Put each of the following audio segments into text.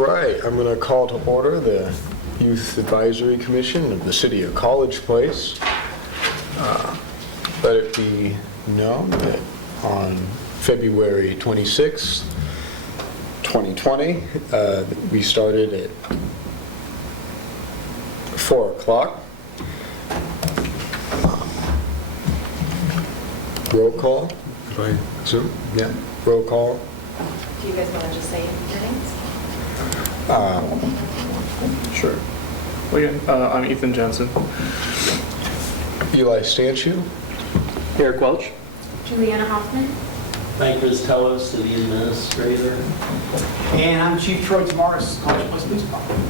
right, I'm going to call to order the Youth Advisory Commission of the City of College Place. Let it be known that on February 26th, 2020, we started at 4 o'clock. Roll call, if I assume? Yeah, roll call. Do you guys want to just say your names? Sure. Well, yeah, I'm Ethan Jensen. Eli Stanchu. Eric Welch. Juliana Hoffman. Mike Riztello, City Administrator. And I'm Chief Troy Tamaris, College Place Police Department.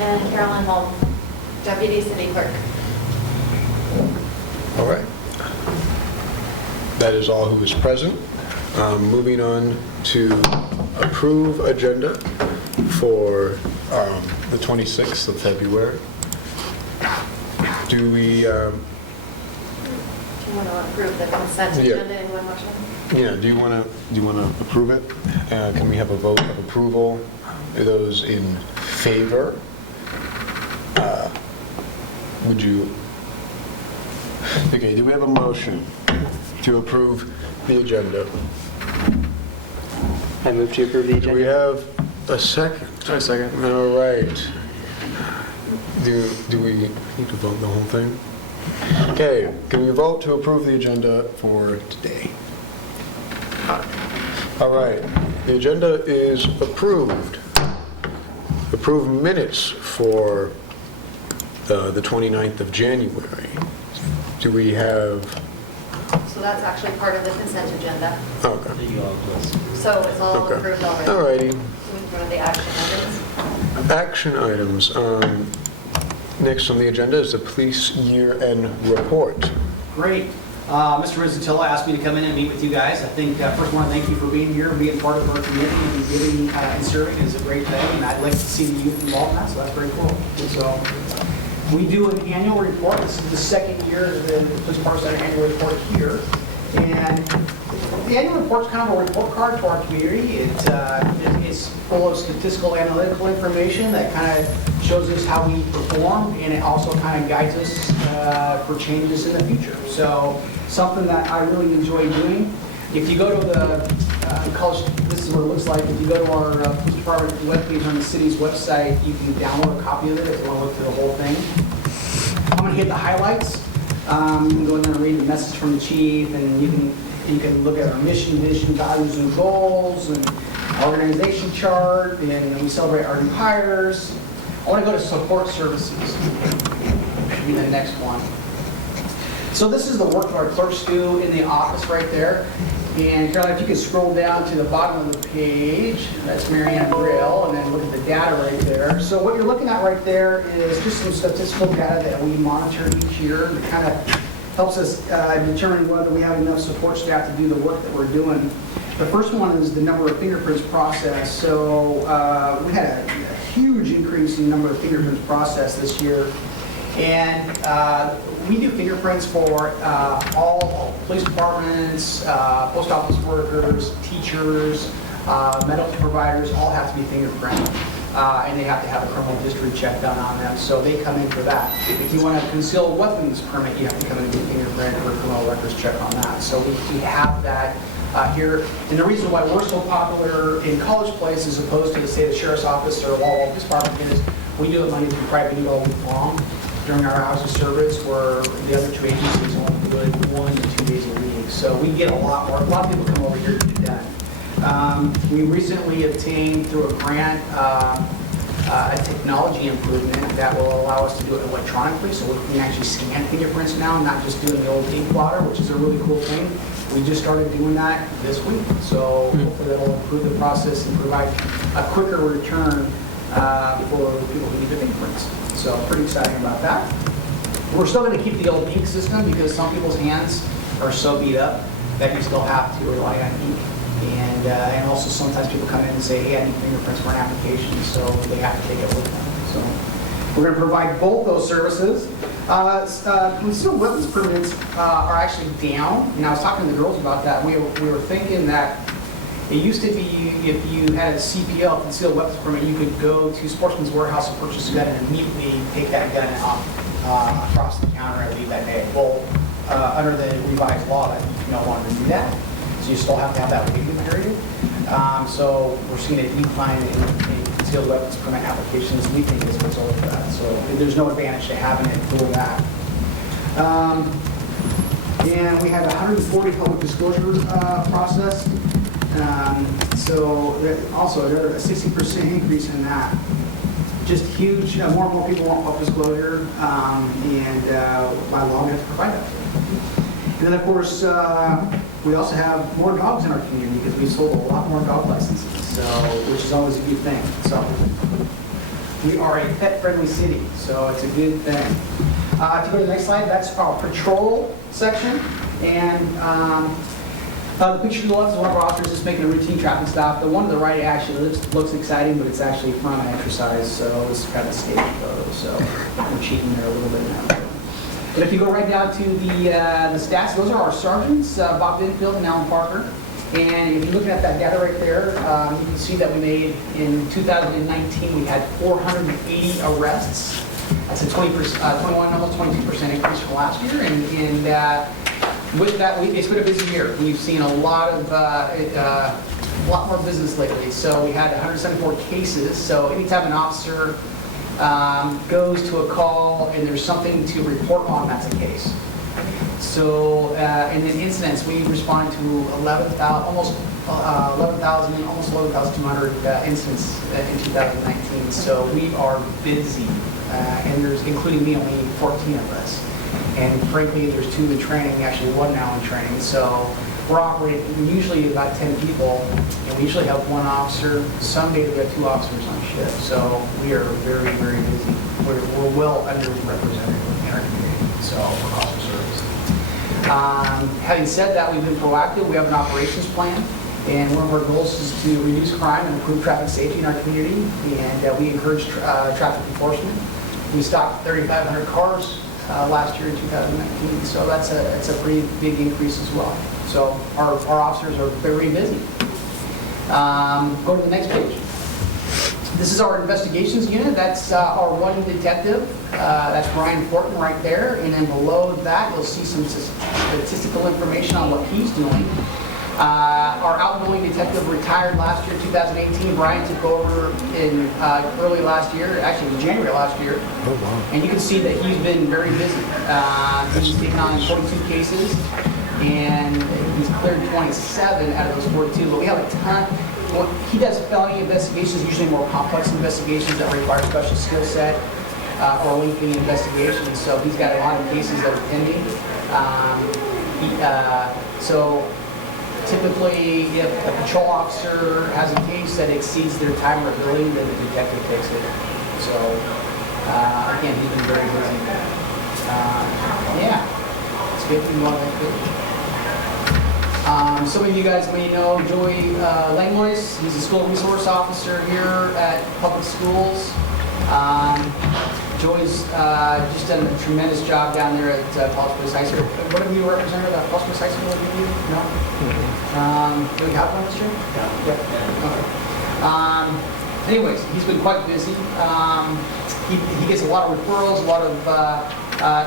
And Carolyn Holm, Deputy City Clerk. All right. That is all who is present. Moving on to approve agenda for the 26th of February. Do we... Do you want to approve the consent Yeah. agenda in one motion? Yeah, do you want to approve it? Can we have a vote of approval? Are those in favor? Would you... Okay, do we have a motion to approve the agenda? I move to approve the Do we agenda. have a second? I second. All right. Do we need to vote the whole thing? Okay, can we vote to approve the agenda for today? All right, the agenda is approved. Approved minutes for the 29th of January. Do we have... So that's actually part of the consent agenda. Okay. So it's all Okay. approved already. All righty. So we can go to the action items. Action items. Next on the agenda is the police year-end report. Great. Mr. Rizzatilla asked me to come in and meet with you guys. I think first I want to thank you for being here and being part of our community and giving and serving is a great thing. And I'd like to see the youth involved in that, so that's very cool. So we do an annual report. This is the second year that the police department's done an annual report here. And the annual report's kind of a report card to our community. It's full of statistical analytical information that kind of shows us how we perform, and it also kind of guides us for changes in the future. So something that I really enjoy doing. If you go to the college, this is what it looks like. If you go to our police department webpage on the city's website, you can download a copy of it if you want to look through the whole thing. I'm going to hit the highlights. You can go in there and read the message from the chief, and you can look at our mission, vision, values, and goals, and organization chart, and we celebrate our new hires. I want to go to support services. Should be the next one. So this is the work that our clerks do in the office right there. And Caroline, if you could scroll down to the bottom of the page, that's Marianne Brill, and then look at the data right there. So what you're looking at right there is just some statistical data that we monitor each year that kind of helps us determine whether we have enough support staff to do the work that we're doing. The first one is the number of fingerprints processed. So we had a huge increase in the number of fingerprints processed this year. And we do fingerprints for all police departments, post office workers, teachers, medical providers, all have to be fingerprinted. And they have to have a criminal history check done on them, so they come in for that. If you want a concealed weapons permit, you have to come in and get fingerprinted for a criminal records check on that. So we have that here. And the reason why we're so popular in College Place as opposed to, say, the Sheriff's Office or Walla Police Department is we do it Monday through Friday, we do it all week long during our hours of service, where the other two agencies only do it 1 to 2 days a week. So we get a lot more. A lot of people come over here to get done. We recently obtained through a grant a technology improvement that will allow us to do it electronically, so we can actually scan fingerprints now, not just doing the old ink blotter, which is a really cool thing. We just started doing that this week, so hopefully that'll improve the process and provide a quicker return for people who need their fingerprints. So pretty exciting about that. We're still going to keep the old ink system because some people's hands are so beat up that you still have to rely on ink. And also sometimes people come in and say, hey, I need fingerprints for an application, so they have to take it with them. So we're going to provide both those services. Concealed weapons permits are actually down. And I was talking to the girls about that. We were thinking that It used to be if you had a CPL, concealed weapons permit, you could go to Sportsman's Warehouse and purchase a gun and immediately take that gun off across the counter and leave that day. Well, under the revised law, that you no longer do that. So you still have to have that waiting period. So we're seeing a decline in concealed weapons permit applications, we think, as a result of that. So there's no advantage to having it doing that. And we had 140 public disclosure process. So also another 60% increase in that. Just huge. More and more people want public disclosure, and by law we have to provide that. And then of course we also have more dogs in our community because we sold a lot more dog licenses. So which is always a good thing. So we are a pet-friendly city, so it's a good thing. If you go to the next slide, that's our patrol section. And the picture to the left is one of our officers just making a routine traffic stop. The one to the right actually looks exciting, but it's actually from an exercise, so this is kind of a staged photo, so I'm cheating there a little bit now. But if you go right down to the stats, those are our sergeants, Bob Binfield and Alan Parker. And if you look at that data right there, you can see that we made, in 2019, we had 480 arrests. That's a 21, almost 22% increase from last year. And with that, it's been a busy year. We've seen a lot more business lately. So we had 174 cases. So anytime an officer goes to a call and there's something to report on, that's a case. So in incidents, we responded to almost 11,200 incidents in 2019. So we are busy, and there's, including me, only 14 of us. And frankly, there's 2 in training, actually 1 now in training. So we're operating usually about 10 people, and we usually have 1 officer. Some days we have 2 officers on shift. So we are very, very busy. We're well underrepresented in our community, so for officer service. Having said that, we've been proactive. We have an operations plan, and one of our goals is to reduce crime and improve traffic safety in our community. And we encourage traffic enforcement. We stopped 3,500 cars last year in 2019, so that's a pretty big increase as well. So our officers are very busy. Go to the next page. This is our investigations unit. That's our 1 detective. That's Brian Fortin right there. And then below that, you'll see some statistical information on what he's doing. Our outgoing detective retired last year, 2018. Brian took over in early last year, actually in January last year. Oh, wow. And you can see that he's been very busy. He's taken on 42 cases, and he's cleared 27 out of those 42. But we have a ton. Well, he does felony investigations, usually more complex investigations that require special skill set or lengthy investigations. So he's got a lot of cases that are pending. So typically, if a patrol officer has a case that exceeds their time or ability, then the detective takes it. So again, he's been very busy. Yeah, let's get to one next page. Some of you guys may know Joey Langlois. He's a school resource officer here at public schools. Joey's just done a tremendous job down there at Paul's Place High School. What have you represented at Paul's Place High School? No? Do we have one this year? Yeah. Okay. Anyways, he's been quite busy. He gets a lot of referrals, a lot of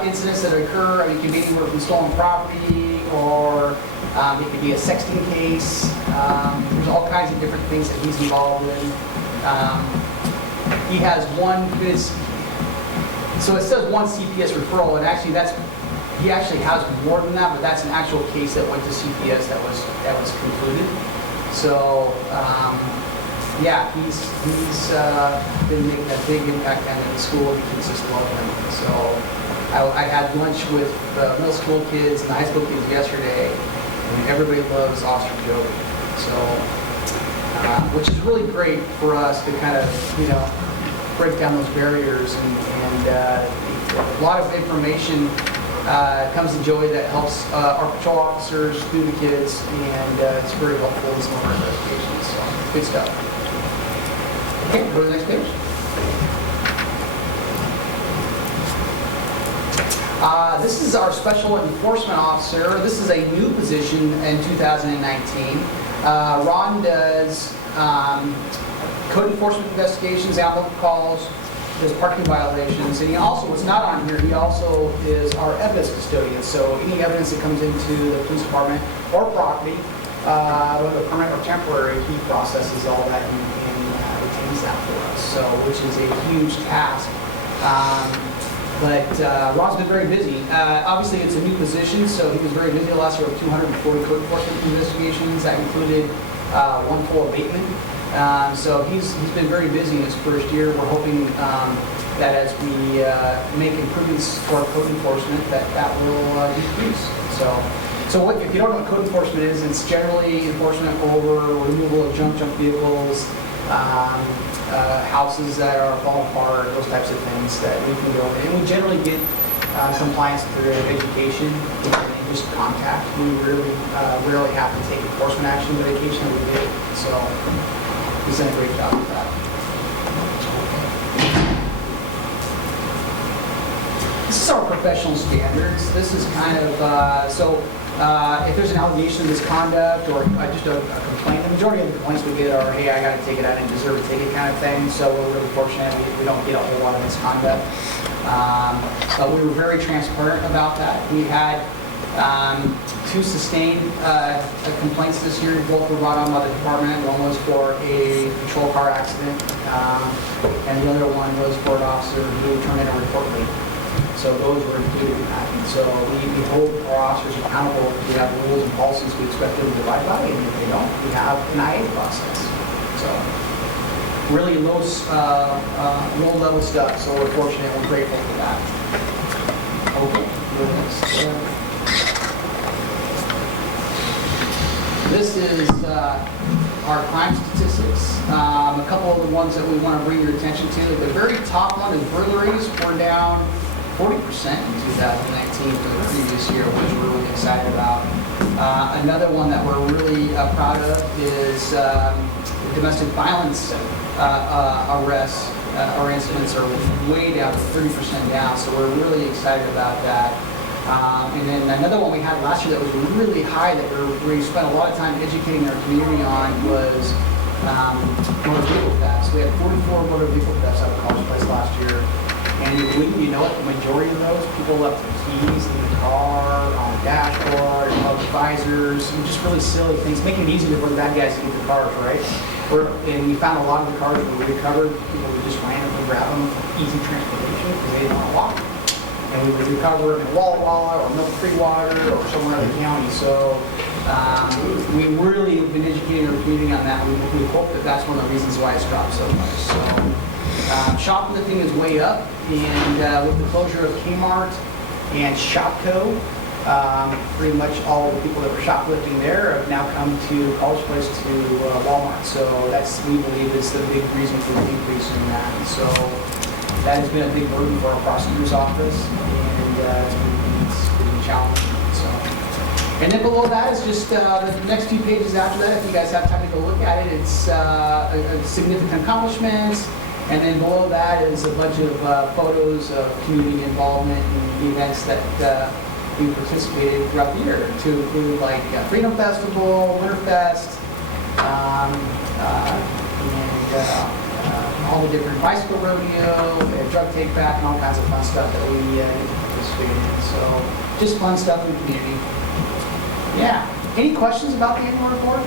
incidents that occur. I mean, it can be anywhere from stolen property, or it could be a sexting case. There's all kinds of different things that he's involved in. He has one, so it says 1 CPS referral, and actually he actually has more than that, but that's an actual case that went to CPS that was concluded. So yeah, he's been making a big impact down in the school. The kids just love him. So I had lunch with the middle school kids and the high school kids yesterday, and everybody loves Officer Joey. So, which is really great for us to kind of, break down those barriers, and a lot of information comes to Joey that helps our patrol officers, through the kids, and it's very helpful in some of our investigations. So, good stuff. Okay, go to the next page. This is our Special Enforcement Officer. This is a new position in 2019. Ron does code enforcement investigations, outlook calls, does parking violations, and he also, what's not on here, he also is our evidence custodian. So any evidence that comes into the police department or property, whether permanent or temporary, he processes all that and retains that for us. So, which is a huge task. But Ron's been very busy. Obviously, it's a new position, so he was very busy last year with 240 code enforcement investigations. That included one for abatement. So he's been very busy in his first year. We're hoping that as we make improvements for code enforcement, that will decrease. So what, if you don't know what code enforcement is, it's generally enforcement over removal of junk vehicles, houses that are falling apart, those types of things that we can go in. And we generally get compliance through education and just contact. We really rarely have to take enforcement action, but occasionally we do. So he's done a great job with that. This is our professional standards. This is kind of, if there's an allegation of misconduct or just a complaint, the majority of the complaints we get are, hey, I got a ticket, I didn't deserve a ticket kind of thing. So we're really fortunate we don't get a whole lot of misconduct. But we were very transparent about that. We had 2 sustained complaints this year. Both were brought on by the department. One was for a patrol car accident, and the other one was for an officer who turned in a report late. So those were included in that. And so we hold our officers accountable. We have rules and policies we expect them to abide by, and if they don't, we have an IA process. So really low-level stuff. So we're fortunate. We're grateful for that. Okay. This is our crime statistics. A couple of the ones that we want to bring your attention to. The very top one is burglaries. We're down 40% in 2019 for the previous year, which we're really excited about. Another one that we're really proud of is domestic violence arrests or incidents are way down to 30% down, so we're really excited about that. And then another one we had last year that was really high that we spent a lot of time educating our community on was motor vehicle thefts. We had 44 motor vehicle thefts out of College Place last year. And you know what, the majority of those, people left their keys in the car, on the dashboard, on the visors, and just really silly things, making it easy for the bad guys to get the cars, right? And we found a lot of the cars were recovered, people would just randomly grab them for easy transportation because they didn't want to walk. And we would recover them in Walla Walla or Milk Creek Water or somewhere in the county. So we really have been educating our community on that. We hope that that's one of the reasons why it's dropped so much. So shoplifting is way up, and with the closure of Kmart and Shopco, pretty much all the people that were shoplifting there have now come to College Place to Walmart. So that's, we believe, is the big reason for the increase in that. And so that has been a big burden for our prosecutor's office, and it's been challenging. So, and then below that is just the next 2 pages after that. If you guys have time to go look at it, it's significant accomplishments. And then below that is a bunch of photos of community involvement and events that we participated throughout the year, to include like Freedom Festival, Winterfest, and all the different bicycle rodeo, drug take back, and all kinds of fun stuff that we participated in. So just fun stuff in the community. Yeah. Any questions about the annual report?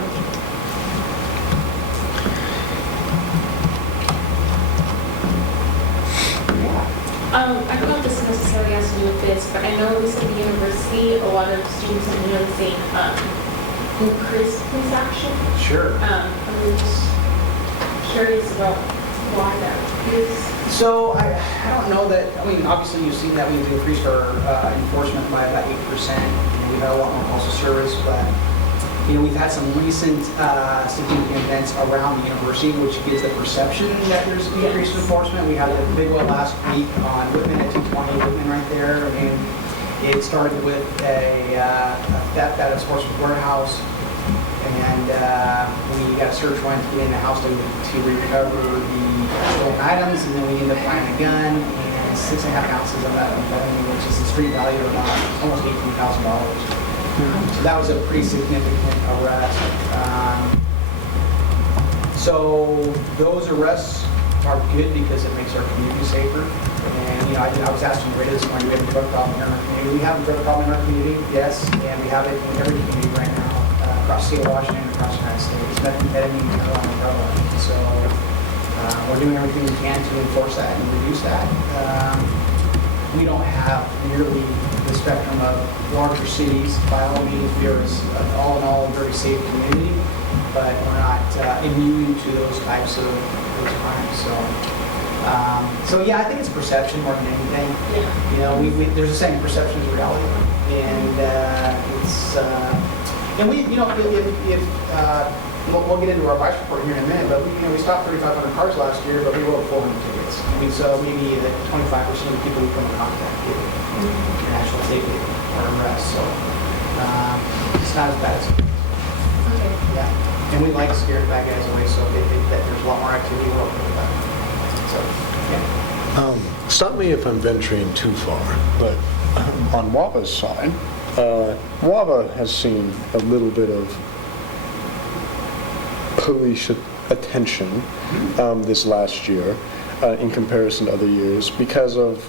I don't know if this necessarily has to do with this, but I know at least at the university, a lot of students have been noticing increased police action. Sure. I'm just curious about why that is. So I don't know that, I mean, obviously you've seen that we've increased our enforcement by about 8%. We've had a lot more calls of service, but we've had some recent significant events around the university, which gives the perception that there's increased enforcement. We had a big one last week on Whitman at 220 Whitman right there. I mean, it started with a theft at a sportsman's warehouse, and we got a search warrant to get in the house to recover the stolen items, and then we ended up finding a gun and 6.5 ounces of methamphetamine, which is a street value of about almost $18,000. So that was a pretty significant arrest. So those arrests are good because it makes our community safer. And, you know, I was asking Ray this morning, do we have a drug problem in our community? We have a drug problem in our community, yes, and we have it in every community right now, across the state of Washington and across the United States. Methamphetamine is prevalent. So we're doing everything we can to enforce that and reduce that. We don't have nearly the spectrum of larger cities. By all means, we are, all in all, a very safe community, but we're not immune to those types of those crimes. So yeah, I think it's perception more than anything. Yeah. You know, there's a saying, perception is reality, and and we, you know, if we'll get into our vice report here in a minute, but we stopped 3,500 cars last year, but we wrote 400 tickets. I mean, so maybe that 25% of the people we come in contact get an actual ticket or arrest. So it's not as bad as it is. Okay. Yeah. And we like to scare bad guys away, so they think that there's a lot more activity. We're okay with that. So, yeah. Stop me if I'm venturing too far, but On WAVA's side, WAVA has seen a little bit of police attention this last year in comparison to other years because of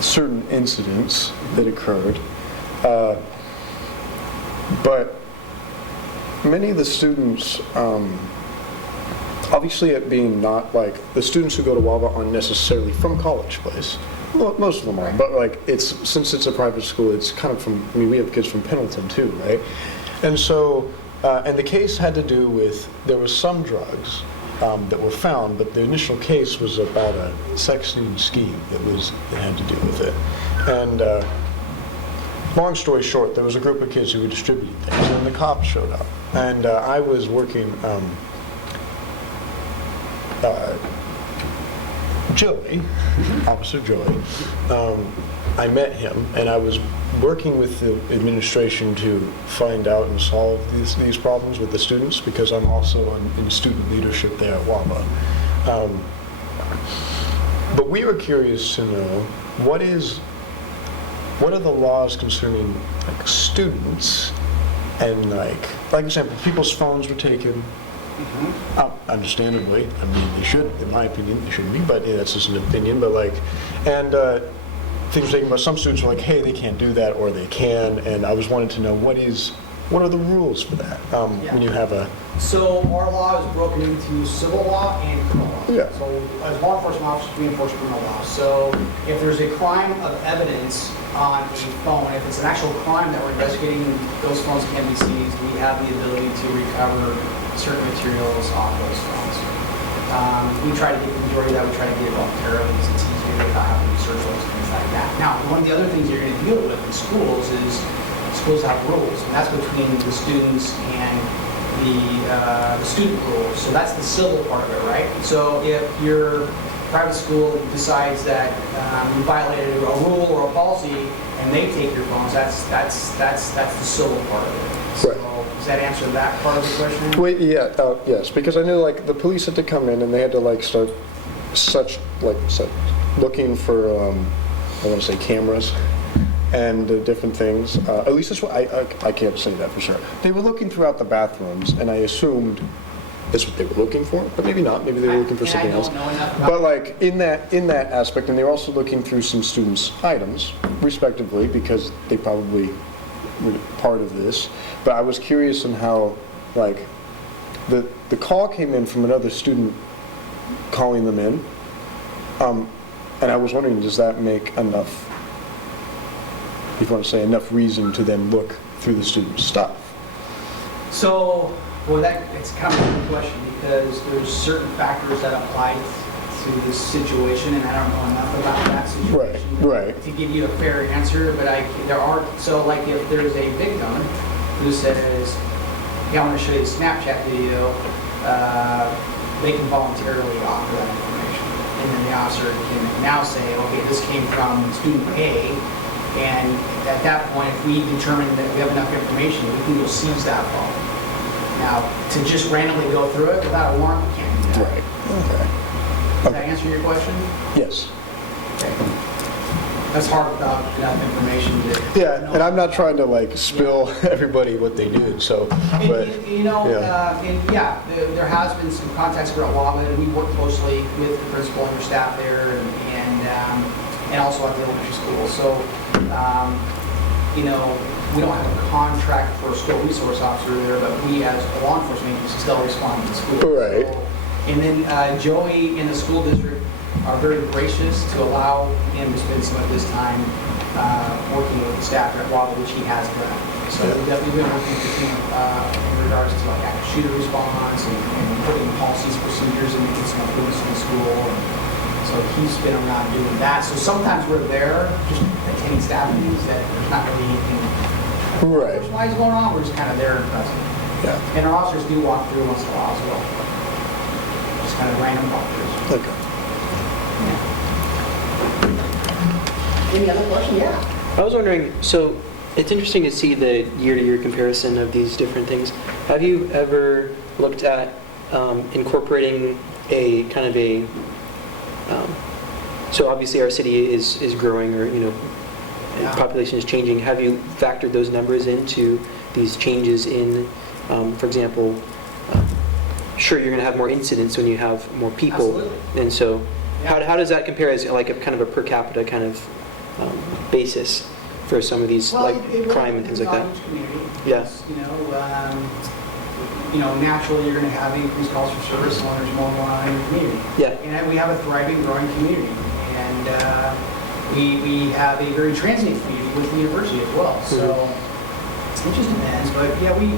certain incidents that occurred. But many of the students, obviously it being not like, the students who go to WAVA aren't necessarily from College Place. Most of them are, but like since it's a private school, it's kind of from, I mean, we have kids from Pendleton too, right? And so, and the case had to do with, there was some drugs that were found, but the initial case was about a sexting scheme that had to do with it. And long story short, there was a group of kids who were distributing things, and the cops showed up. And I was working, Joey, Officer Joey, I met him, and I was working with the administration to find out and solve these problems with the students, because I'm also in student leadership there at WAVA. But we were curious to know what are the laws concerning like students and like example, people's phones were taken. Understandably, I mean, they should, in my opinion, they shouldn't be, but yeah, that's just an opinion. But like, and things taken by some students are like, hey, they can't do that, or they can. And I was wanting to know what are the rules for that when you have a. So our law is broken into civil law and criminal law. Yeah. So as law enforcement officers, we enforce criminal law. So if there's a crime of evidence on a phone, if it's an actual crime that we're investigating, those phones can be seized. We have the ability to recover certain materials off those phones. We try to get the majority of that, we try to get it voluntarily because it's easier without having to search those things like that. Now, one of the other things you're going to deal with in schools is schools have rules, and that's between the students and the student rules. So that's the civil part of it, right? So if your private school decides that you violated a rule or a policy and they take your phones, that's the civil part of it. So does that answer that part of the question? Wait, yeah, yes, because I knew like the police had to come in and they had to like start looking for I want to say cameras and different things. At least that's what I can't say that for sure. They were looking throughout the bathrooms, and I assumed that's what they were looking for, but maybe not. Maybe they were looking for something else. I don't know enough about But like in that aspect, and they were also looking through some students' items, respectively, because they probably were part of this. But I was curious on how, like, the call came in from another student calling them in, and I was wondering, does that make enough, if you want to say, enough reason to then look through the student's stuff? So, well, it's kind of a good question because there's certain factors that apply to this situation, and I don't know enough about that situation Right. to give you a fair answer. But there are, so like if there's a victim who says, "Hey, I want to show you a Snapchat video," they can voluntarily offer that information, and then the officer can now say, "Okay, this came from student A." And at that point, if we determine that we have enough information, we can go seize that phone. Now, to just randomly go through it without a warrant, we can't do that. Right. Okay. Does that answer your question? Yes. Okay. That's hard without enough information to. Yeah, and I'm not trying to like spill everybody what they did, so, but, There has been some contacts here at Wava, and we work closely with the principal and your staff there, and also at the elementary school. So, we don't have a contract for a school resource officer there, but we as a law enforcement agency still respond to the school. Right. So, and then Joey in the school district are very gracious to allow him to spend some of his time working with the staff at Wava, which he has done. So we've definitely been working with him in regards to like active shooter response and putting policies, procedures, and making some improvements in the school. So he's been around doing that. So sometimes we're there just attending staff meetings that there's not really anything right, personalized going on. We're just kind of there and present. yeah, And our officers do walk through once in a while as well. Just kind of random walkthroughs. okay. Any other question? Yeah. I was wondering, so it's interesting to see the year-to-year comparison of these different things. Have you ever looked at incorporating a kind of a, so obviously our city is growing, or, Yeah. population is changing. Have you factored those numbers into these changes in, for example, sure, you're going to have more incidents when you have more people. Absolutely. And so Yeah. how does that compare as like a kind of a per capita kind of basis for some of these like it really crime and things like that? depends on each community. Yeah. It's, naturally you're going to have increased calls for service when there's more going on in your community. Yeah. And we have a thriving, growing community. And we have a very transient community with the university as well. So it just depends. But yeah, the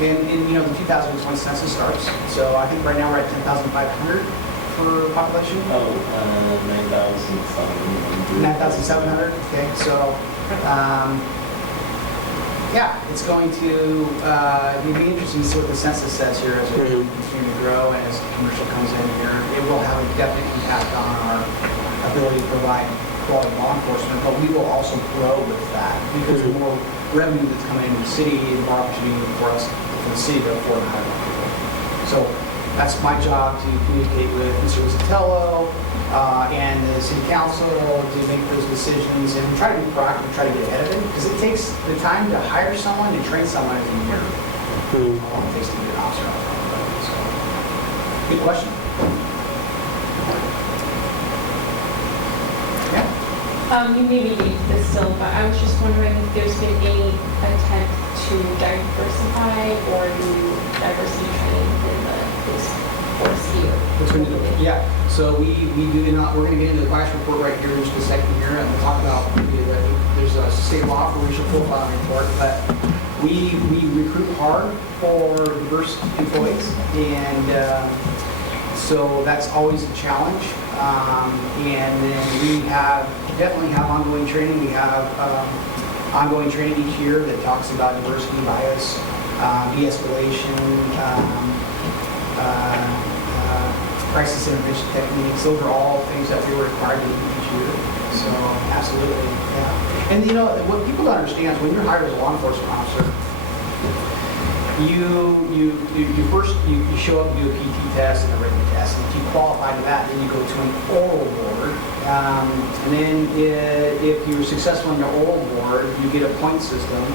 2020 census starts. So I think right now we're at 10,500 for population. 9,700. 9,700, okay, so, it's going to be interesting to see what the census says here as we continue to grow and as commercial comes in here. It will have a definite impact on our ability to provide quality law enforcement, but we will also grow with that because the more revenue that's coming into the city, the more opportunity for us, for the city to afford to hire more people. So that's my job to communicate with Mr. Rizzatello and the city council to make those decisions and try to be proactive, try to get ahead of it, because it takes the time to hire someone and train someone as a year. How long it takes to get an officer out of the road. So, good question. Yeah. You maybe need this still, but I was just wondering if there's been any attempt to diversify or do diversity training in the police force here. Yeah, so we're going to get into the class report right here in just a second here, and we'll talk about, there's a state law for racial profiling report, but we recruit hard for diverse employees, and so that's always a challenge. And then we definitely have ongoing training. We have ongoing training each year that talks about diversity, bias, de-escalation, crisis intervention techniques. Those are all things that we were required to do each year. So absolutely, yeah. And what people don't understand is when you're hired as a law enforcement officer, you first show up and do a PT test and a written test. And if you qualify to that, then you go to an oral board. And then if you're successful in your oral board, you get a point system.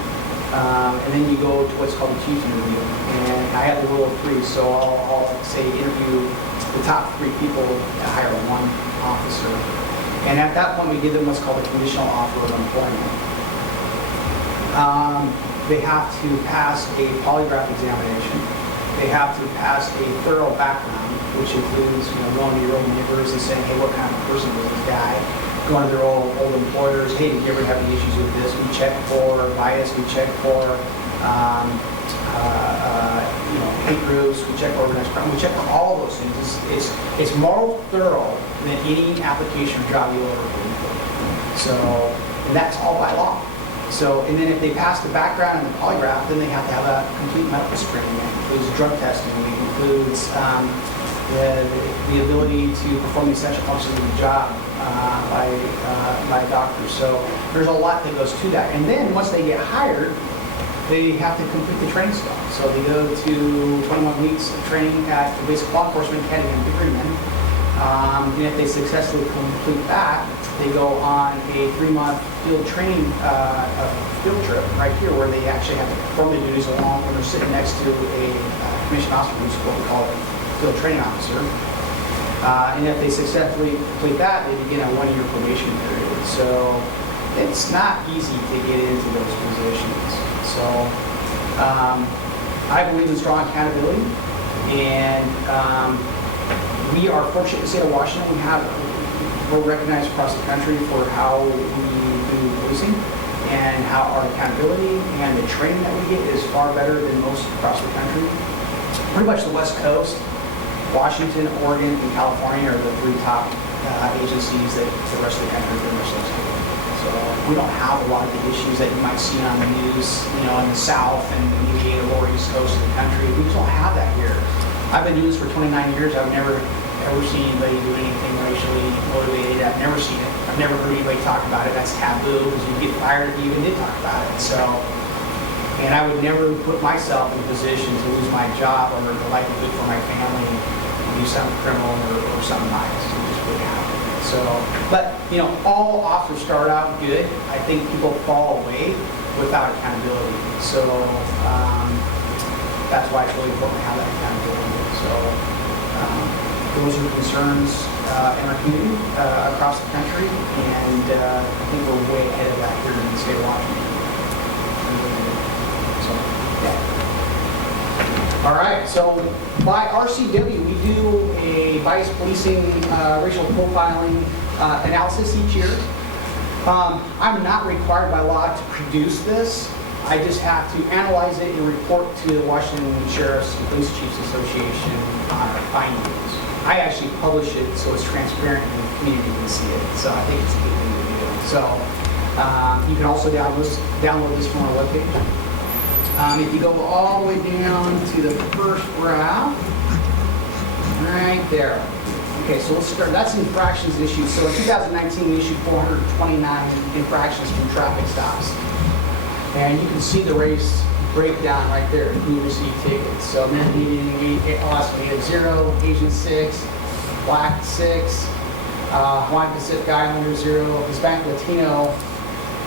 And then you go to what's called a chief interview. And I have the rule of three, so I'll say interview the top 3 people to hire 1 officer. And at that point, we give them what's called a conditional offer of employment. They have to pass a polygraph examination. They have to pass a thorough background, which includes going to your old neighbors and saying, hey, what kind of person was this guy? Going to their old employers, hey, did you ever have any issues with this? We check for bias, we check for hate groups, we check for organized crime, we check for all those things. It's more thorough than any application or job you'll ever do. So, and that's all by law. So, and then if they pass the background and the polygraph, then they have to have a complete medical screening. It includes drug testing, it includes the ability to perform the essential functions of the job by doctors. So there's a lot that goes to that. And then once they get hired, they have to complete the training stuff. So they go to 21 weeks of training at the Basic Law Enforcement Academy in Bickerman. And if they successfully complete that, they go on a 3-month field training, field trip right here where they actually have to perform the duties along when they're sitting next to a commissioned officer who's what we call a field training officer. And if they successfully complete that, they begin a 1-year probation period. So it's not easy to get into those positions. So I believe in strong accountability, and we are fortunate in the state of Washington. We're recognized across the country for how we do policing and how our accountability and the training that we get is far better than most across the country. Pretty much the West Coast, Washington, Oregon, and California are the 3 top agencies that the rest of the country pretty much looks to. So we don't have a lot of the issues that you might see on the news, in the South and maybe the lower East Coast of the country. We just don't have that here. I've been doing this for 29 years. I've never ever seen anybody do anything racially motivated. I've never seen it. I've never heard anybody talk about it. That's taboo because you get fired if you even did talk about it. So, and I would never put myself in a position to lose my job or the likelihood for my family to do something criminal or something nice. It just wouldn't happen. So, but all officers start out good. I think people fall away without accountability. So that's why it's really important to have that accountability. So those are concerns in our community across the country, and I think we're way ahead of that here in the state of Washington. So, yeah. All right, so by RCW, we do a bias policing, racial profiling analysis each year. I'm not required by law to produce this. I just have to analyze it and report to the Washington Sheriff's and Police Chiefs Association on our findings. I actually publish it so it's transparent and the community can see it. So I think it's a good thing to do. So you can also download this from our webpage. If you go all the way down to the first graph, right there. Okay, so let's start. That's infractions issued. So in 2019, we issued 429 infractions from traffic stops. And you can see the race breakdown right there, who received tickets. So American Indian 0, Asian 6, Black 6, Hawaiian Pacific Islander 0, Hispanic Latino.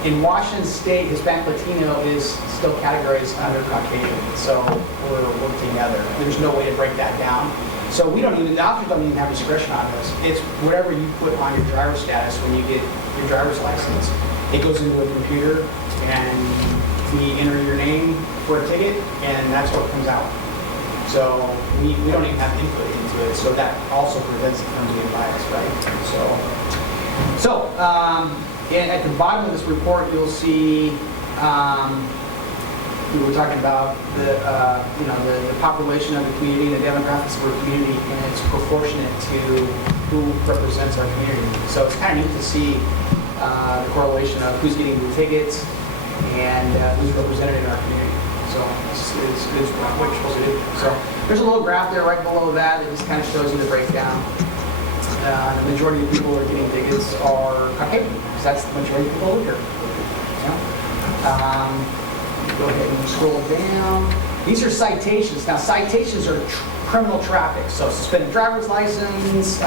In Washington State, Hispanic Latino is still categorized under Caucasian. So we're together. There's no way to break that down. So the officers don't even have discretion on this. It's whatever you put on your driver's status when you get your driver's license. It goes into a computer and we enter your name for a ticket, and that's what comes out. So we don't even have input into it, so that also prevents it from being biased, right? So and at the bottom of this report, you'll see we were talking about the population of the community, the demographics of our community, and it's proportionate to who represents our community. So it's kind of neat to see the correlation of who's getting the tickets and who's represented in our community. So it's what you're supposed to do. So there's a little graph there right below that just kind of shows you the breakdown. The majority of people who are getting tickets are Caucasian, because that's the majority of people who live here. Go ahead and scroll down. These are citations. Now, citations are criminal traffic. So suspended driver's license,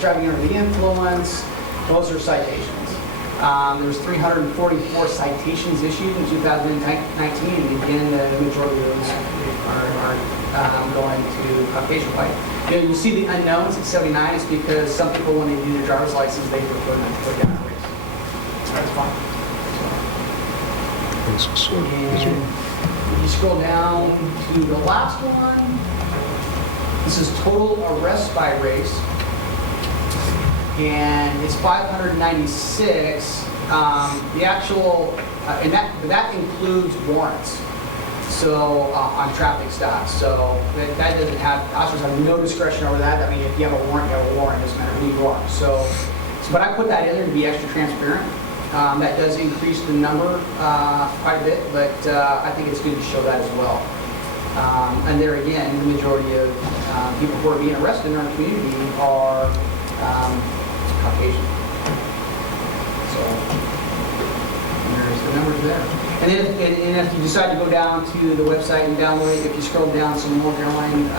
driving under the influence, those are citations. There was 344 citations issued in 2019, and again, the majority of those are going to Caucasian white. You see the unknowns at 79 is because some people, when they do their driver's license, they prefer not to put down a race. That's fine. And if you scroll down to the last one, this is total arrests by race. And it's 596. The actual, and that includes warrants. So on traffic stops. So that doesn't have, officers have no discretion over that. I mean, if you have a warrant, you have a warrant. It doesn't matter who you are. So but I put that in there to be extra transparent. That does increase the number quite a bit, but I think it's good to show that as well. And there again, the majority of people who are being arrested in our community are Caucasian. So there's the numbers there. And if you decide to go down to the website and download it, if you scroll down some more, Caroline,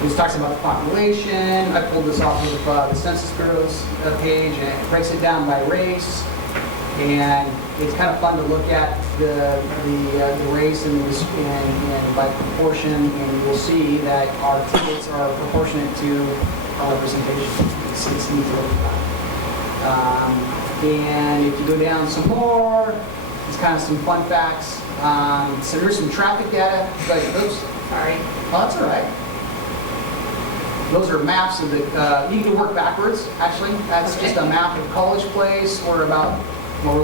This talks about the population. I pulled this off of the Census Bureau's page, and it breaks it down by race. And it's kind of fun to look at the race and by proportion, and you'll see that our tickets are proportionate to our representation. It's neat to look at that. And if you go down some more, it's kind of some fun facts. So here's some traffic data. Oops, sorry. Oh, that's all right. Those are maps of the, you can work backwards, actually. That's just a map of College Place. We're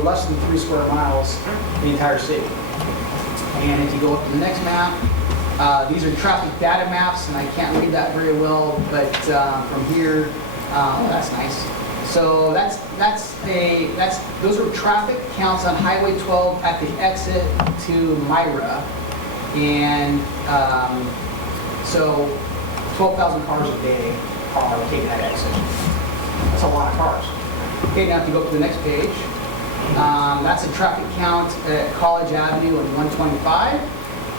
less than 3 square miles, the entire city. And if you go up to the next map, these are traffic data maps, and I can't read that very well, but from here, oh, that's nice. So those are traffic counts on Highway 12 at the exit to Myra. And so 12,000 cars a day are taking that exit. That's a lot of cars. Okay, now if you go up to the next page, that's a traffic count at College Avenue and 125,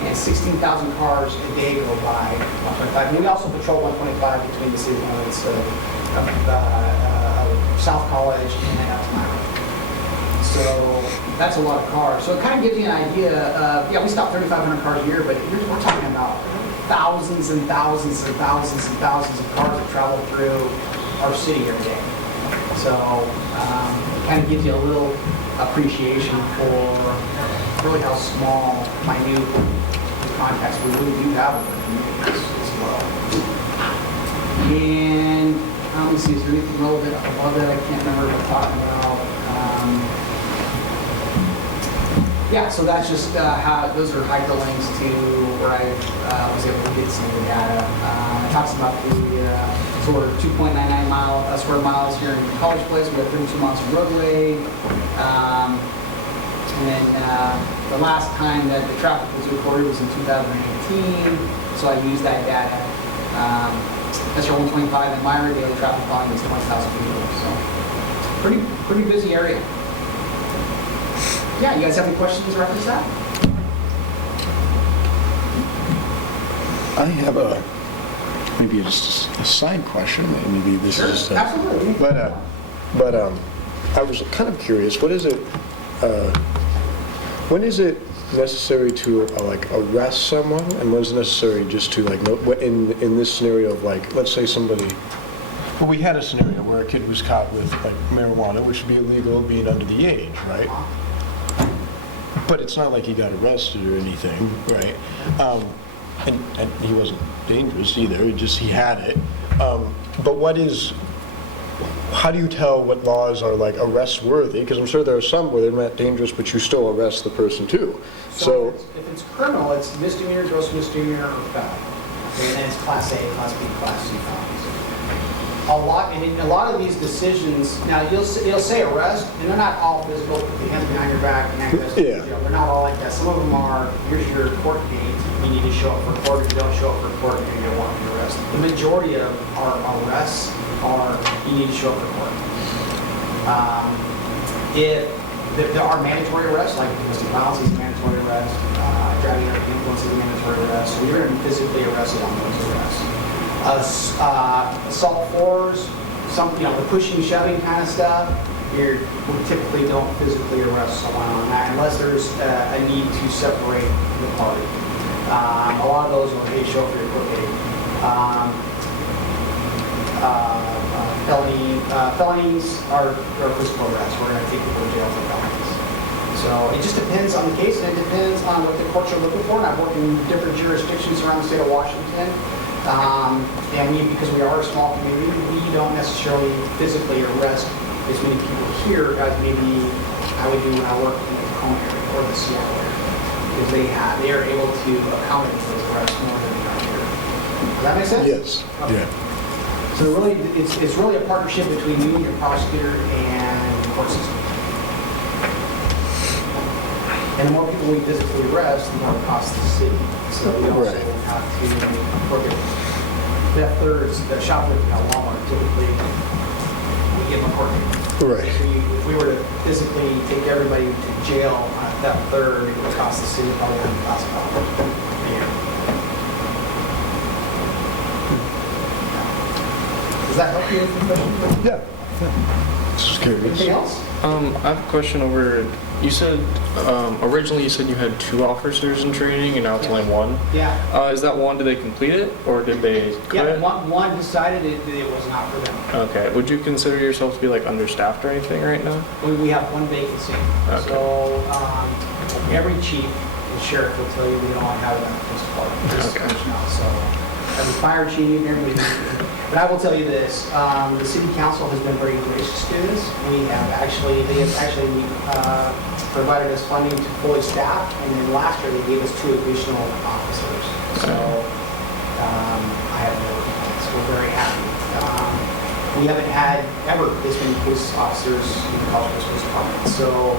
and 16,000 cars a day go by 125. And we also patrol 125 between the city limits of South College and out to Myra. So that's a lot of cars. So it kind of gives you an idea of, yeah, we stop 3,500 cars a year, but we're talking about thousands and thousands and thousands and thousands of cars that travel through our city every day. So it kind of gives you a little appreciation for really how small, minute contacts we really do have with our communities as well. And let me see, is there anything relevant above that? I can't remember what I'm talking about. Yeah, so that's just how those are hyperlinks to where I was able to get some of the data. It talks about the so we're 2.99 square miles here in College Place. We have 32 miles of roadway. And then the last time that the traffic was recorded was in 2018. So I used that data. SR 125 in Myra, daily traffic volume is 20,000 people. So pretty busy area. Yeah, you guys have any questions reference that? I have maybe just a side question. Maybe this Sure, is just absolutely. but I was kind of curious. What is it? When is it necessary to like arrest someone, and when is it necessary just to like in this scenario of like, let's say somebody. Well, we had a scenario where a kid was caught with like marijuana, which would be illegal being under the age, right? But it's not like he got arrested or anything, right? And he wasn't dangerous either. He had it. But how do you tell what laws are like arrest worthy? Because I'm sure there are some where they're not dangerous, but you still arrest the person too. So if it's criminal, it's misdemeanor, gross misdemeanor, or felony. Okay, and then it's Class A, Class B, Class C felonies. A lot of these decisions, now it'll say arrest, and they're not all physical, put your hands behind your back, and Yeah. they're not all like that. Some of them are, here's your court date, you need to show up for court. If you don't show up for court, you're going to get warrant of arrest. The majority of our arrests are, you need to show up for court. If there are mandatory arrests, like domestic violence is a mandatory arrest, driving under the influence is a mandatory arrest, so you're going to be physically arrested on those arrests. Assault fours, the pushing, shoving kind of stuff, we typically don't physically arrest someone on that unless there's a need to separate the party. A lot of those are, hey, show up for your court date. Felonies are physical arrests. We're going to take people to jail for felonies. So it just depends on the case, and it depends on what the courts are looking for. And I've worked in different jurisdictions around the state of Washington. And because we are a small community, we don't necessarily physically arrest as many people here as maybe I would do when I work in the Tacoma area or the Seattle area. Because they are able to accommodate those arrests more than they are here. Does that make sense? yes, Okay. yeah. So really, it's really a partnership between you and your prosecutor and the court system. And the more people we physically arrest, the more it costs the city. So we also Right. have to work at theft thirds, the shoplifting at Walmart, typically, we give them a court date. Right. If we were to physically take everybody to jail on a theft third, it would cost the city probably $100,000 a year. Does that help you with the question? Yeah. Just curious. Anything else? I have a question over, you said, originally you said you had 2 officers in training and now it's only 1. Yeah. Is that one, did they complete it or did they Yeah, quit? one decided it was not for them. Okay, would you consider yourself to be like understaffed or anything right now? We have one vacancy. Okay. So every chief and sheriff will tell you we don't have enough police department. Just Okay. personnel. So every fire chief, everybody. But I will tell you this, the city council has been very gracious to us. They have actually provided us funding to fully staff, and then last year they gave us 2 additional officers. So I have no complaints. We're very happy. We haven't had ever this many police officers in the Colorado Police Department. So,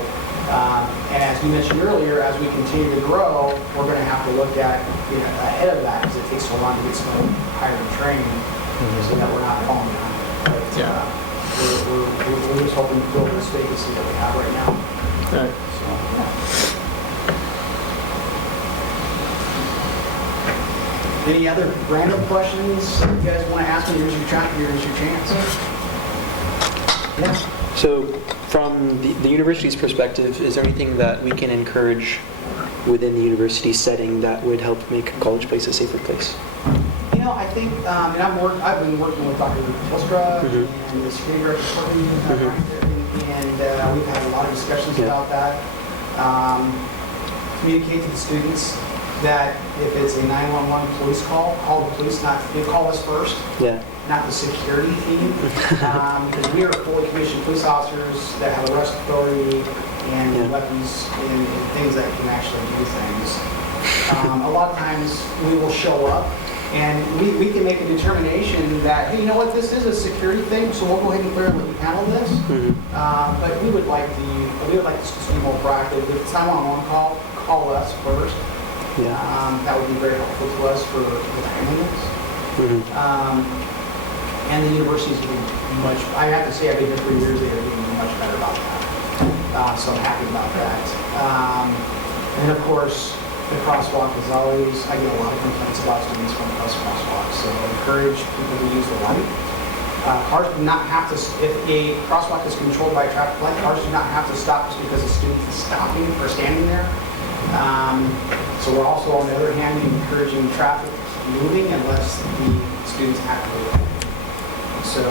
and as we mentioned earlier, as we continue to grow, we're going to have to look at ahead of that because it takes so long to get someone hired and trained. So that we're not falling behind. But Yeah. we're just hoping to fill this vacancy that we have right now. Alright. So, yeah. Any other random questions you guys want to ask me? Here's your chance. Yeah. So from the university's perspective, is there anything that we can encourage within the university setting that would help make College Place a safer place? I think, and I've been working with Dr. Wilstra and the security director, and we've had a lot of discussions about that. Communicate to the students that if it's a 911 police call the police, call us first, not the security team, because we are fully commissioned police officers that have arrest authority and weapons and things that can actually do things. A lot of times we will show up and we can make a determination that, hey, you know what, this is a security thing, so we'll go ahead and clear and let you handle this. But we would like this to be more proactive. If it's not on one call us first. That would be very helpful to us for handling this. And the university's been much, I have to say, I've been here 3 years, they are getting much better about that. So I'm happy about that. And of course, the crosswalk is always, I get a lot of complaints about students from the crosswalk, so encourage people to use the light. Cars do not have to, if a crosswalk is controlled by a traffic light, cars do not have to stop just because a student is stopping or standing there. So we're also, on the other hand, encouraging traffic moving unless the students have to move. So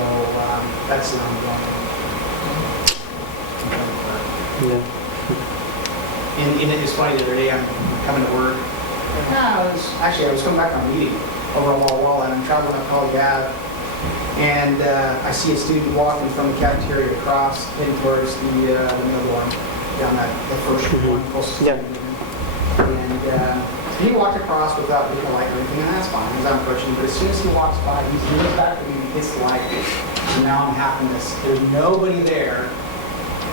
that's an ongoing. And it's funny, the other day I'm coming to work. I was coming back from a meeting over on Wall, and I'm traveling up College Ave, and I see a student walking from the cafeteria across heading towards the middle one, down the first one closest to me. And he walked across without being a light or anything, and that's fine, because I'm approaching. But as soon as he walks by, he goes back to me and hits the light. And now I'm having this. There's nobody there,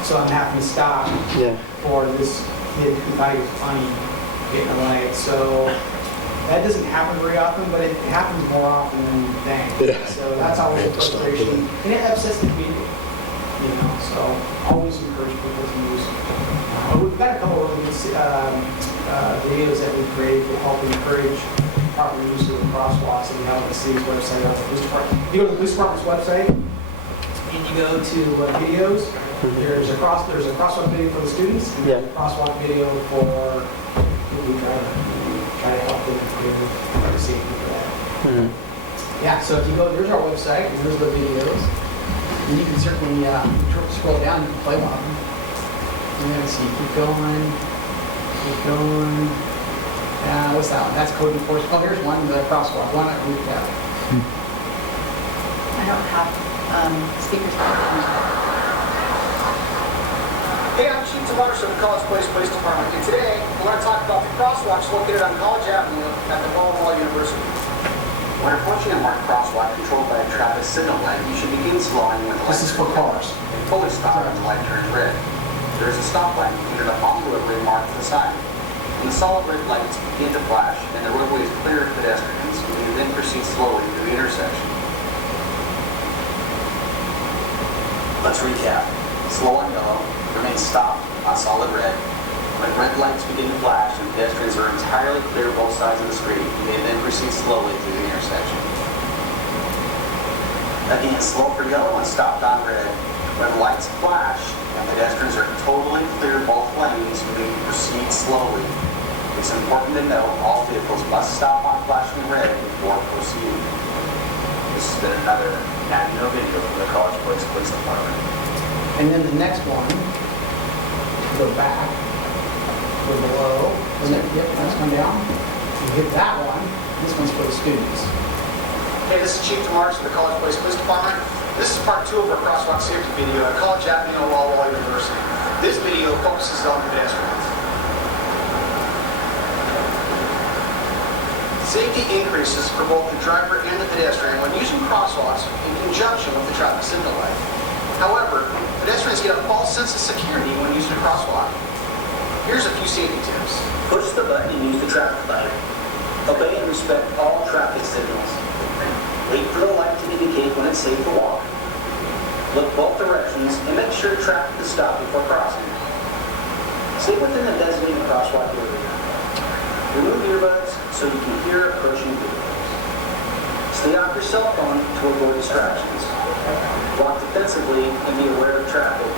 so I'm having to stop for this kid who thought he was funny getting a light. So that doesn't happen very often, but it happens more often than you think. So that's always a frustration, and it upsets the community. So always encourage people to use. We've got a couple of really good videos that we've created to help encourage proper use of the crosswalks that we have on the city's website, on the police department. If you go to the police department's website and you go to videos, there's a crosswalk video for the students and a crosswalk video for the driver. Try to help them improve safety for that. Yeah, so if you go, there's our website and there's the videos. And you can certainly scroll down, you can play one of them. And then see, keep going. What's that one? That's code enforcement. Oh, here's one, the crosswalk. Why not read that? I don't have speakers. Hey, I'm Chief Tavares of the College Place Police Department. And today, we're going to talk about the crosswalks located on College Avenue at the Wall University. When approaching a marked crosswalk controlled by a traffic signal light, you should begin slowing when the light This is for cars. and fully stop when the light turns red. There is a stop line included upon delivery marked to the side. When the solid red lights begin to flash and the roadway is clear of pedestrians, you then proceed slowly through the intersection. Let's recap. Slow on yellow, remain stopped on solid red. When red lights begin to flash and pedestrians are entirely clear both sides of the street, you may then proceed slowly through the intersection. Again, slow for yellow and stopped on red. When lights flash and pedestrians are totally clear both lanes, you may proceed slowly. It's important to note all vehicles must stop on flashing red before proceeding. This has been another Navino video from the College Place Police Department. And then the next one, go back, go below, yep, next one down. You hit that one, this one's for the students. Hey, this is Chief DeMars of the College Place Police Department. This is part 2 of our crosswalk safety video at College Avenue, Walla University. This video focuses on pedestrians. Safety increases for both the driver and the pedestrian when using crosswalks in conjunction with the traffic signal light. However, pedestrians get a false sense of security when using a crosswalk. Here's a few safety tips. Push the button and use the traffic light. Obey and respect all traffic signals. Wait for the light to indicate when it's safe to walk. Look both directions and make sure traffic is stopped before crossing. Stay within the designated crosswalk area. Remove earbuds so you can hear approaching vehicles. Stay off your cell phone to avoid distractions. Walk defensively and be aware of traffic.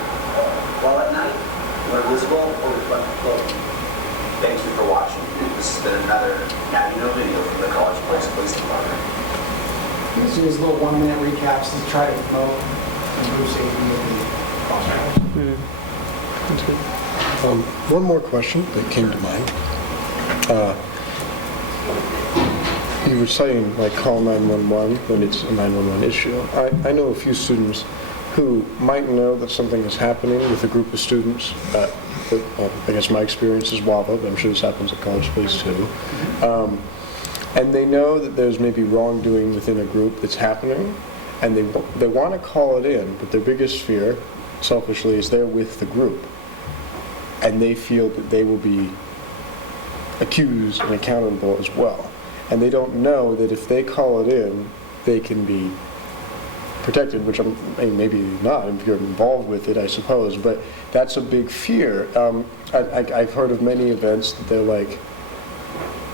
While at night, wear visible or reflective clothing. Thank you for watching. This has been another Navino video from the College Place Police Department. Let's do these little 1-minute recaps to try to promote and improve safety of the crosswalks. That's good. One more question that came to mind. You were saying, like, call 911 when it's a 911 issue. I know a few students who might know that something is happening with a group of students. I guess my experience is WAVA, but I'm sure this happens at College Place too. And they know that there's maybe wrongdoing within a group that's happening, and they want to call it in, but their biggest fear, selfishly, is they're with the group. And they feel that they will be accused and accountable as well. And they don't know that if they call it in, they can be protected, which maybe not if you're involved with it, I suppose, but that's a big fear. I've heard of many events that they're like,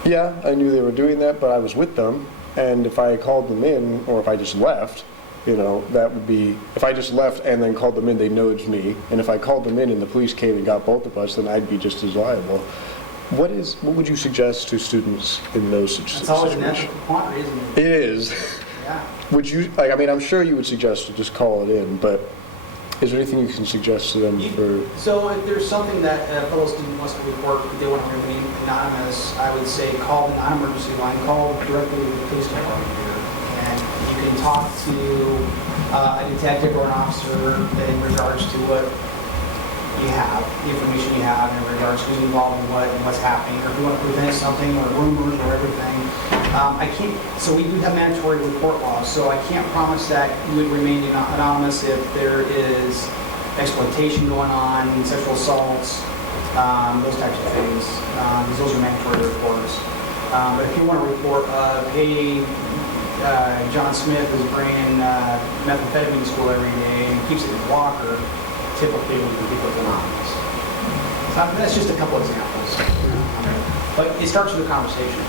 yeah, I knew they were doing that, but I was with them, and if I called them in, or if I just left, that would be, if I just left and then called them in, they know it's me, and if I called them in and the police came and got both of us, then I'd be just as liable. What would you suggest to students in those situations? It's always an ethical quandary, isn't it? It is. Yeah. Would you, I'm sure you would suggest to just call it in, but is there anything you can suggest to them for? So if there's something that a fellow student wants to report, they want to remain anonymous, I would say call the non-emergency line, call directly to the police department here, and you can talk to a detective or an officer in regards to what you have, the information you have in regards to who's involved in what and what's happening, or if you want to prevent something or rumors or everything. So we do have mandatory report laws, so I can't promise that you would remain anonymous if there is exploitation going on, sexual assaults, those types of things, because those are mandatory reports. But if you want to report, hey, John Smith is bringing methamphetamine to school every day and keeps it in his locker, typically we can keep it anonymous. That's just a couple examples. But it starts with a conversation,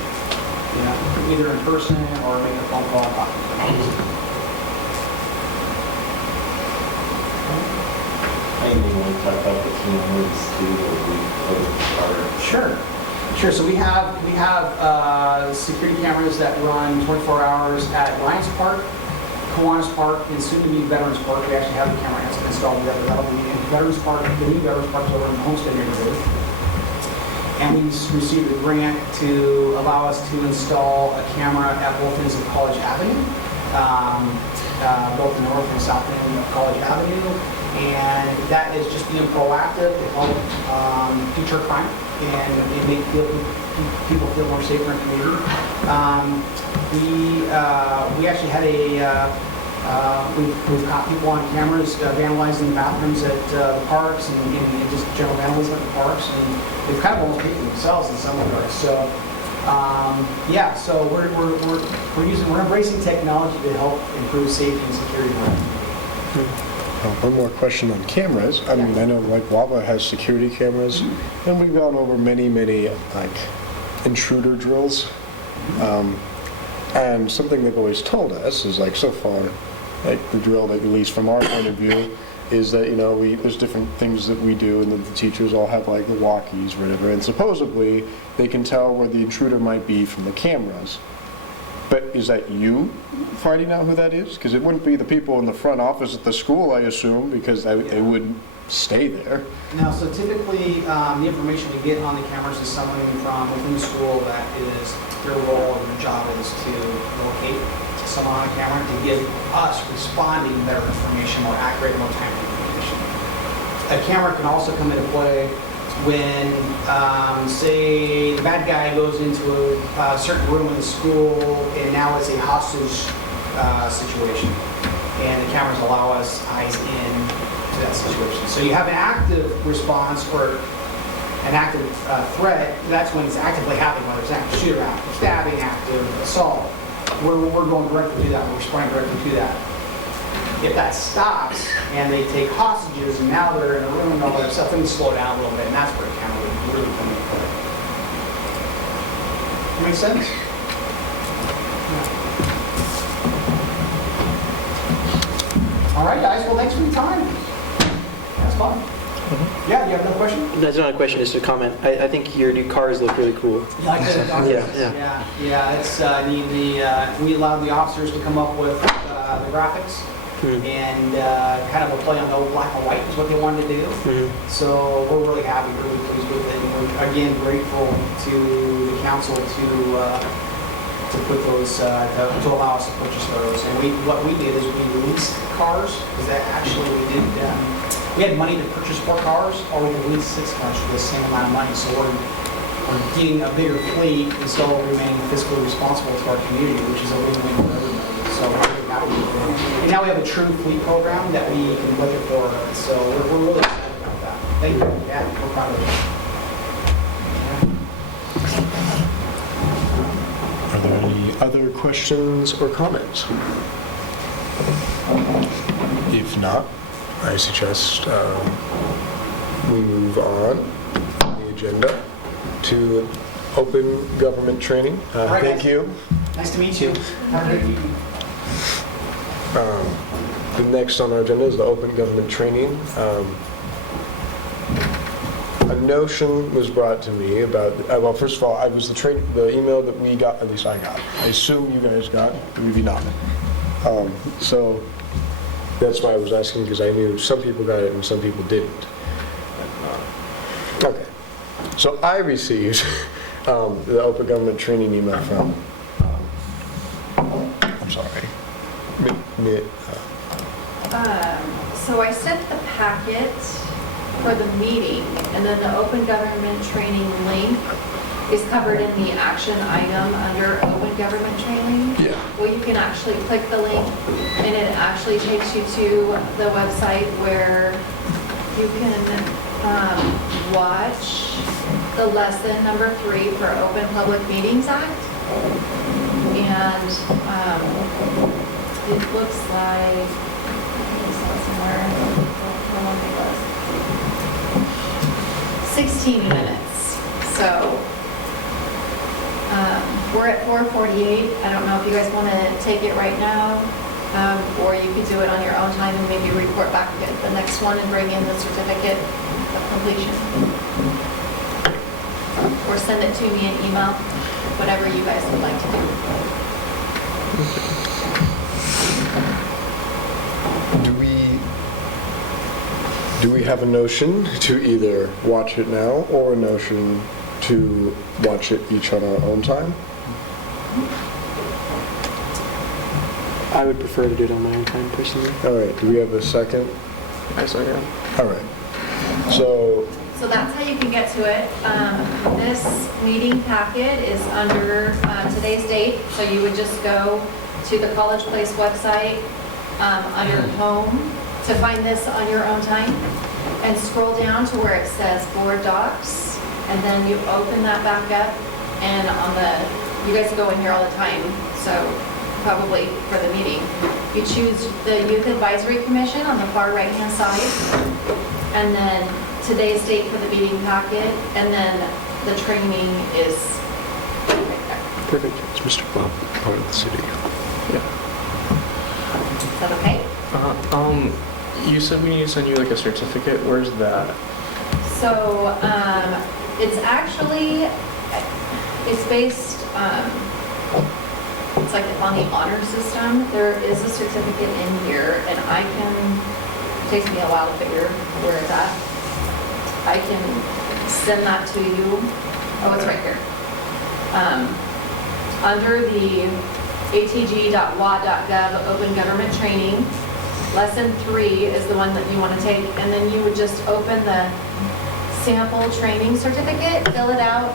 either in person or making a phone call. I think we want to talk about the cameras too, Sure. So we have security cameras that run 24 hours at Lions Park, Kiwanis Park, and soon to be Veterans Park. We actually have the camera installed there, but that'll be in Veterans Park. The new Veterans Park is over in the Homestead neighborhood. And we received a grant to allow us to install a camera at both ends of College Avenue, both the north and south end of College Avenue. And that is just being proactive to help deter crime and make people feel more safer in the community. We actually had we've caught people on cameras vandalizing the bathrooms at the parks and just general vandalism at the parks, and they've kind of almost paid for themselves in some regards. So so we're embracing technology to help improve safety and security in our community. One more question on cameras. I mean, I know like WAVA has security cameras, and we've gone over many like intruder drills. And something they've always told us is like, so far, like the drill, that at least from our point of view, is that, there's different things that we do, and the teachers all have like the walkies or whatever, and supposedly they can tell where the intruder might be from the cameras. But is that you finding out who that is? Because it wouldn't be the people in the front office at the school, I assume, because they wouldn't stay there. Now, so typically, the information we get on the cameras is someone from within the school that is, their role and their job is to locate someone on camera to give us responding better information, more accurate, more timely information. A camera can also come into play when, say, the bad guy goes into a certain room in the school and now it's a hostage situation. And the cameras allow us eyes in to that situation. So you have an active response or an active threat, that's when it's actively happening, whether it's active shooter, active stabbing, active assault. We're going directly to that, we're responding directly to that. If that stops and they take hostages and now they're in a room and all that stuff, things slow down a little bit, and that's where the camera would really come into play. Make sense? Yeah. All right, guys. Well, thanks for your time. That's fun. Yeah, do you have another question? That's not a question, just a comment. I think your new cars look really cool. You like the documents? Yeah. It's we allowed the officers to come up with the graphics and kind of a play on the old black and white is what they wanted to do. So we're really happy, really pleased with it. And we're again grateful to the council to put those to allow us to purchase those. And what we did is we leased cars because that actually we had money to purchase 4 cars, or we could lease 6 cars for the same amount of money. So we're getting a bigger fleet and still remaining fiscally responsible to our community, which is a win-win for everybody. So we're really happy with it. And now we have a true fleet program that we can budget for. So we're really excited about that. Thank you. Yeah, we're proud of it. Are there any other questions or comments? If not, I suggest we move on the agenda to open government training. right, Thank guys. you. Nice to meet you. Have a great evening. The next on our agenda is the open government training. A notion was brought to me about, well, first of all, I was the email that we got, at least I got. I assume you guys got, maybe not. So that's why I was asking, because I knew some people got it and some people didn't. Okay. So I received the open government training email from, I'm sorry, So I sent the packet for the meeting, and then the open government training link is covered in the action item under open government training. Yeah. Well, you can actually click the link, and it actually takes you to the website where you can watch the lesson number 3 for Open Public Meetings Act. And it looks like, I saw somewhere, how long it was. 16 minutes. So we're at 4:48. I don't know if you guys want to take it right now, or you could do it on your own time and maybe report back at the next one and bring in the certificate of completion. Or send it to me in email, whatever you guys would like to do. Do we have a notion to either watch it now or a notion to watch it each on our own time? I would prefer to do it on my own time personally. All right, do we have a second? I saw you. All right. So, that's how you can get to it. This meeting packet is under today's date, so you would just go to the College Place website under Home to find this on your own time, and scroll down to where it says Board Docs, and then you open that back up, and you guys go in here all the time, so probably for the meeting. You choose the Youth Advisory Commission on the far right-hand side, and then today's date for the meeting packet, and then the training is right there. perfect. It's Mr. Bob, part of the city. Is that okay? You said we need to send you like a certificate. Where's that? So it's actually, it's based, it's like on the honor system. There is a certificate in here, and I can, it takes me a while to figure where it's at. I can send that to you. Oh, it's right here. Under the atg.wa.gov Open Government Training, Lesson 3 is the one that you want to take, and then you would just open the sample training certificate, fill it out,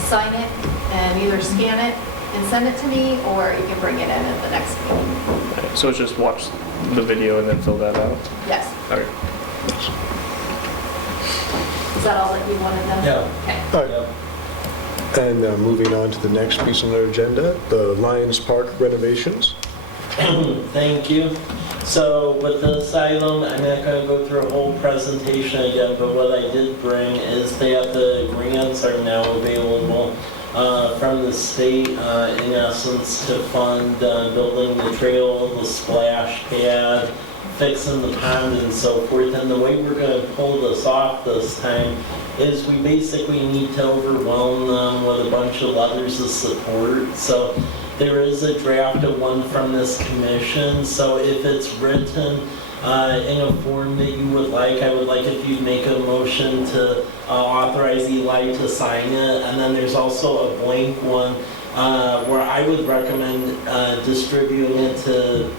sign it, and either scan it and send it to me, or you can bring it in at the next meeting. Okay, so it's just watch the video and then fill that out? Yes. Okay. Is that all that you wanted then? Yeah. Okay. All right. And moving on to the next piece on our agenda, the Lions Park renovations. Thank you. So with this item, I'm not going to go through a whole presentation again, but what I did bring is that the grants are now available from the state, in essence, to fund building the trail, the splash pad, fixing the pond and so forth. And the way we're going to pull this off this time is we basically need to overwhelm them with a bunch of letters of support. So there is a draft of one from this commission. So if it's written in a form that you would like, I would like if you'd make a motion to authorize Eli to sign it. And then there's also a blank one where I would recommend distributing it to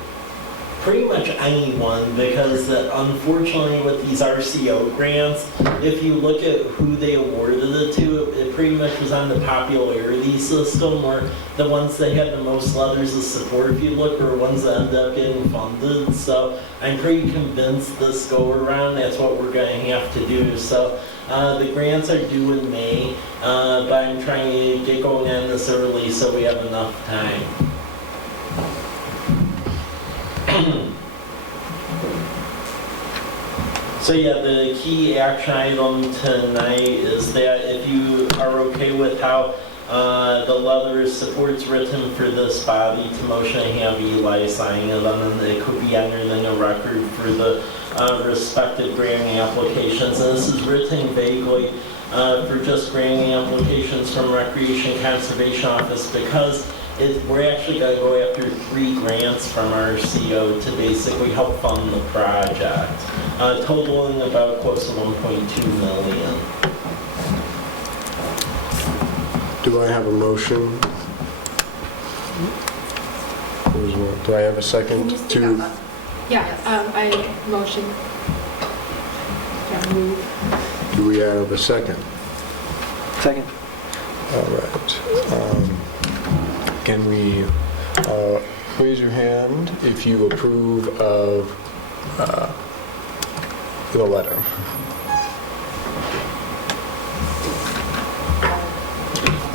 pretty much anyone, because unfortunately with these RCO grants, if you look at who they awarded it to, it pretty much was on the popularity system, where the ones that had the most letters of support, if you look, are ones that end up getting funded. So I'm pretty convinced this go around, that's what we're going to have to do. So the grants are due in May, but I'm trying to get going on this early so we have enough time. So yeah, the key action item tonight is that if you are okay with how the letter of support's written for this body, to motion to have Eli sign it, and then it could be entered in a record for the respective granting applications. And this is written vaguely for just granting applications from Recreation Conservation Office, because we're actually going to go after 3 grants from our CO to basically help fund the project, totaling about close to $1.2 million. Do I have a motion? Do I have a second to? Yeah, I motion. Yeah, move. Do we have a second? Second. All right. Can we raise your hand if you approve of the letter?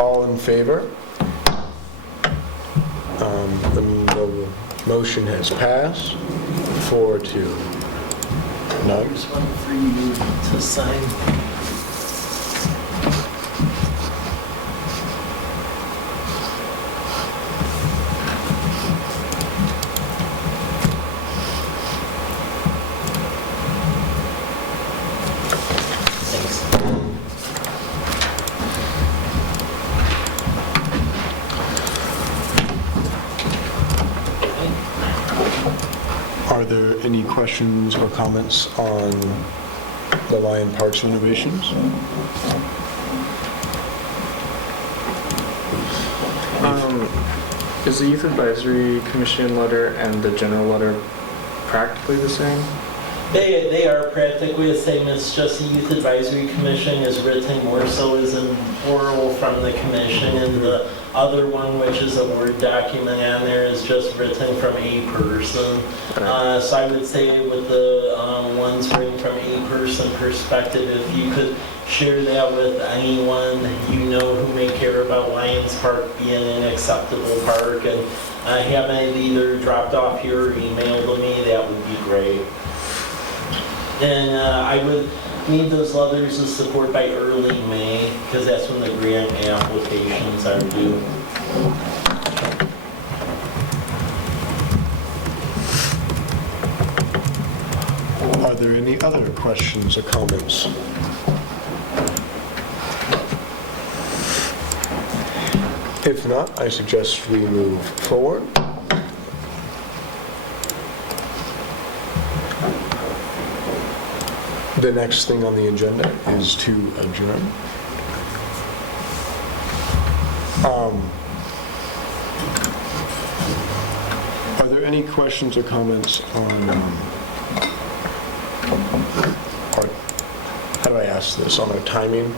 All in favor? The motion has passed 4-2. None? Here's one for you to sign. Are there any questions or comments on the Lion Parks renovations? Is the Youth Advisory Commission letter and the general letter practically the same? They are practically the same. It's just the Youth Advisory Commission is written more so as an oral from the commission, and the other one, which is a Word document on there, is just written from a person. So I would say with the ones written from a person perspective, if you could share that with anyone you know who may care about Lions Park being an acceptable park, and have it either dropped off here or emailed to me, that would be great. And I would need those letters of support by early May, because that's when the grant applications are due. there any other questions or comments? If not, I suggest we move forward. The next thing on the agenda is to adjourn. Are there any questions or comments on, our, how do I ask this, on our timing?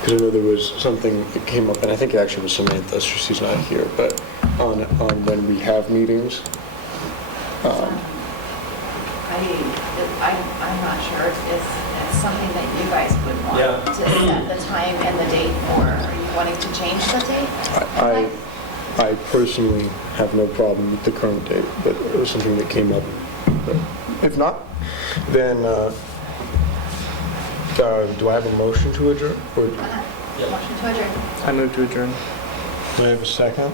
Because I know there was something that came up, and I think it actually was Samantha, she's not here, but on when we have meetings. I'm not sure if it's something that you guys would want Yeah. to set the time and the date for. Are you wanting to change the date? I personally have no problem with the current date, but it was something that came up. But if not, then do I have a motion to adjourn? Or Motion to adjourn. I move to adjourn. do I have a second?